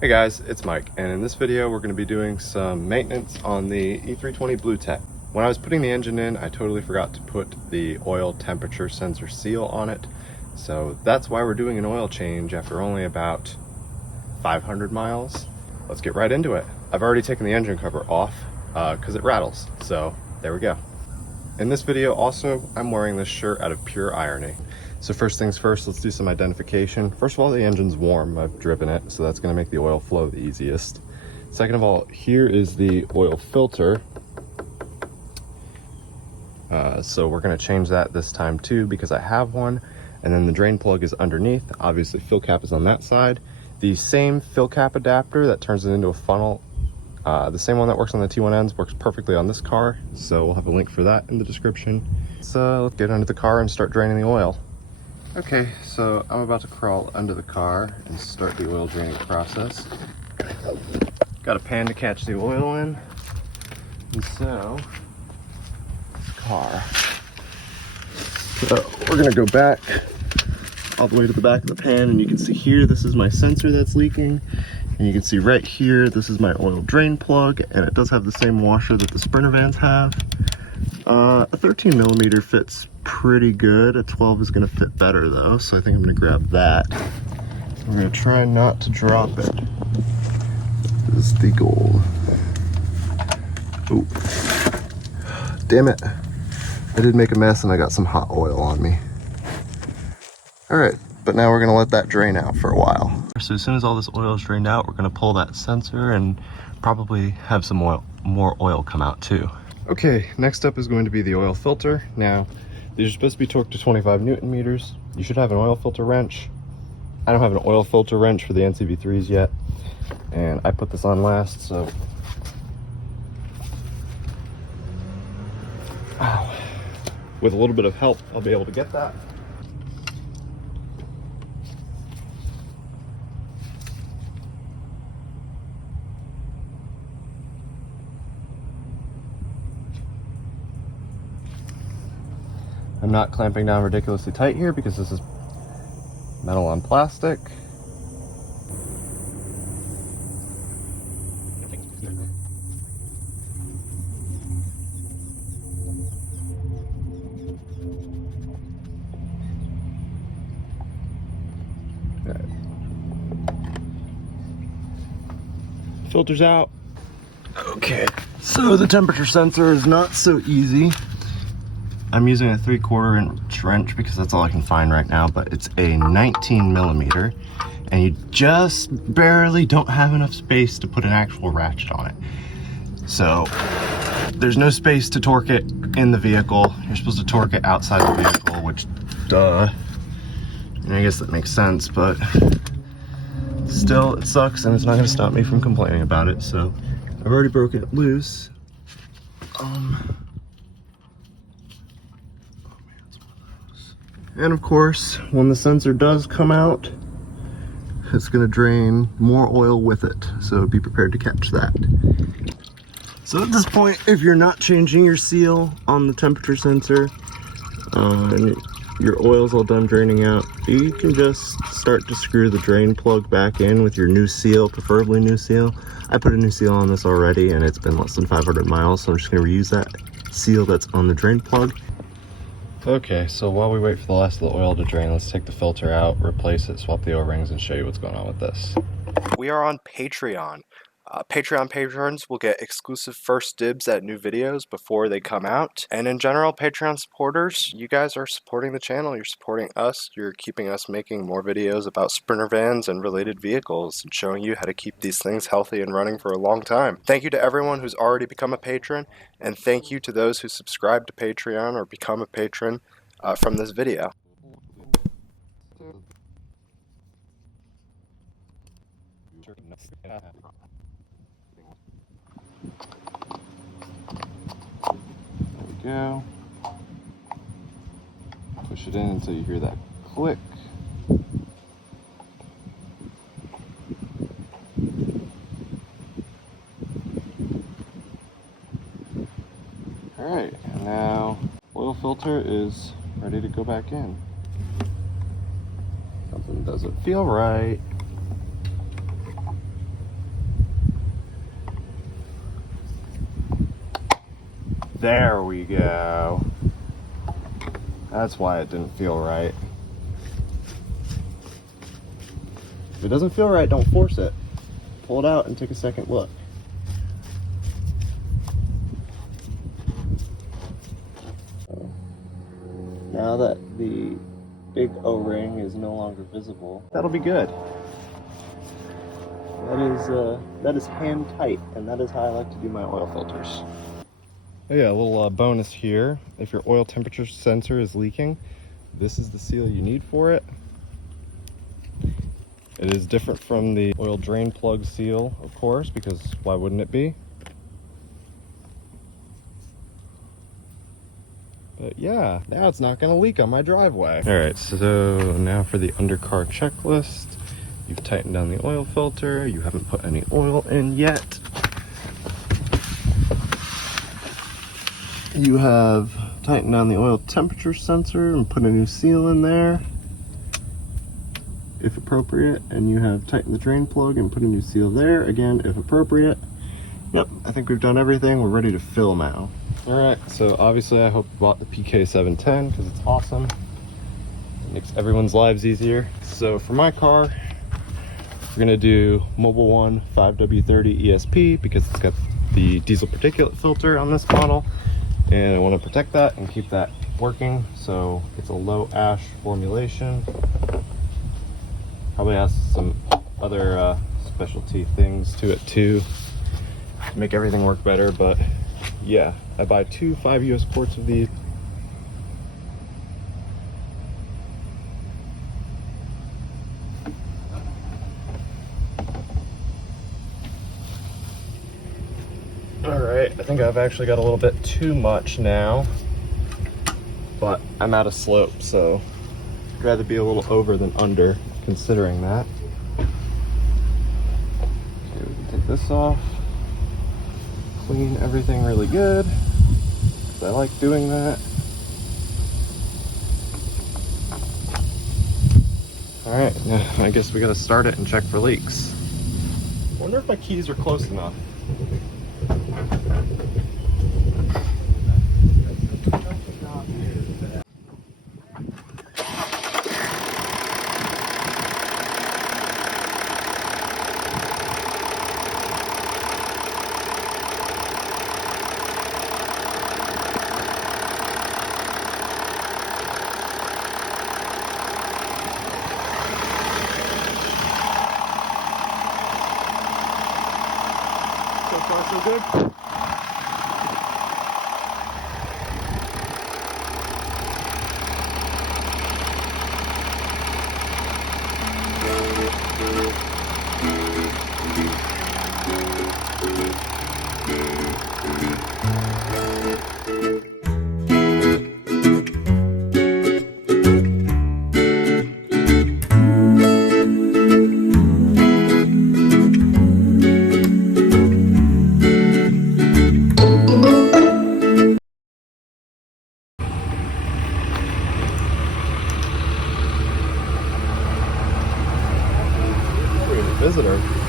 Hey guys, it's Mike, and in this video we're going to be doing some maintenance on the E320 Bluetec. When I was putting the engine in, I totally forgot to put the oil temperature sensor seal on it, so that's why we're doing an oil change after only about 500 miles. Let's get right into it. I've already taken the engine cover off because it rattles, so there we go. In this video also, I'm wearing this shirt out of pure irony. So first things first, let's do some identification. First of all, the engine's warm. I've driven it, so that's going to make the oil flow the easiest. Second of all, here is the oil filter. So we're going to change that this time too because I have one. And then the drain plug is underneath. Obviously, fill cap is on that side. The same fill cap adapter that turns it into a funnel, the same one that works on the T1Ns works perfectly on this car. So we'll have a link for that in the description. So let's get under the car and start draining the oil. Okay, so I'm about to crawl under the car and start the oil draining process. Got a pan to catch the oil in. And so, car. So we're gonna go back all the way to the back of the pan, and you can see here, this is my sensor that's leaking. And you can see right here, this is my oil drain plug, and it does have the same washer that the Sprinter vans have. A 13 millimeter fits pretty good. A 12 is going to fit better though, so I think I'm going to grab that. I'm going to try not to drop it. This is the goal. Oh, damn it. I did make a mess and I got some hot oil on me. Alright, but now we're going to let that drain out for a while. So as soon as all this oil is drained out, we're going to pull that sensor and probably have some more oil come out too. Okay, next up is going to be the oil filter. Now, these are supposed to be torqued to 25 Newton meters. You should have an oil filter wrench. I don't have an oil filter wrench for the NCV3s yet, and I put this on last, so. Ow. With a little bit of help, I'll be able to get that. I'm not clamping down ridiculously tight here because this is metal on plastic. Okay. Filters out. Okay, so the temperature sensor is not so easy. I'm using a 3/4 inch wrench because that's all I can find right now, but it's a 19 millimeter, and you just barely don't have enough space to put an actual ratchet on it. So there's no space to torque it in the vehicle. You're supposed to torque it outside the vehicle, which duh. And I guess that makes sense, but still it sucks and it's not gonna stop me from complaining about it. So I've already broken it loose. And of course, when the sensor does come out, it's going to drain more oil with it, so be prepared to catch that. So at this point, if you're not changing your seal on the temperature sensor, and your oil's all done draining out, you can just start to screw the drain plug back in with your new seal, preferably new seal. I put a new seal on this already, and it's been less than 500 miles, so I'm just going to reuse that seal that's on the drain plug. Okay, so while we wait for the last of the oil to drain, let's take the filter out, replace it, swap the O-rings, and show you what's going on with this. We are on Patreon. Patreon patrons will get exclusive first dibs at new videos before they come out. And in general, Patreon supporters, you guys are supporting the channel, you're supporting us, you're keeping us making more videos about Sprinter vans and related vehicles, and showing you how to keep these things healthy and running for a long time. Thank you to everyone who's already become a patron, and thank you to those who subscribe to Patreon or become a patron from this video. Go. Push it in until you hear that click. Alright, and now oil filter is ready to go back in. Something doesn't feel right. There we go. That's why it didn't feel right. If it doesn't feel right, don't force it. Pull it out and take a second look. Now that the big O-ring is no longer visible, that'll be good. That is hand tight, and that is how I like to do my oil filters. Oh yeah, a little bonus here. If your oil temperature sensor is leaking, this is the seal you need for it. It is different from the oil drain plug seal, of course, because why wouldn't it be? But yeah, now it's not gonna leak on my driveway. All right, so now for the undercar checklist. You've tightened down the oil filter. You haven't put any oil in yet. You have tightened down the oil temperature sensor and put a new seal in there, if appropriate. And you have tightened the drain plug and put a new seal there, again, if appropriate. Yep, I think we've done everything. We're ready to fill now. All right, so obviously I hope you bought the PK710 because it's awesome. It makes everyone's lives easier. So for my car, we're gonna do Mobil 1 5W30 ESP because it's got the diesel particulate filter on this model, and I want to protect that and keep that working. So it's a low ash formulation. Probably has some other specialty things to it too to make everything work better, but yeah, I buy 2 5 US quarts of these. Alright, I think I've actually got a little bit too much now, but I'm out of slope, so I'd rather be a little over than under, considering that. Okay, we can take this off, clean everything really good, 'cause I like doing that. Alright, now I guess we gotta start it and check for leaks. I wonder if my keys are close enough. So far, so good. Visitor.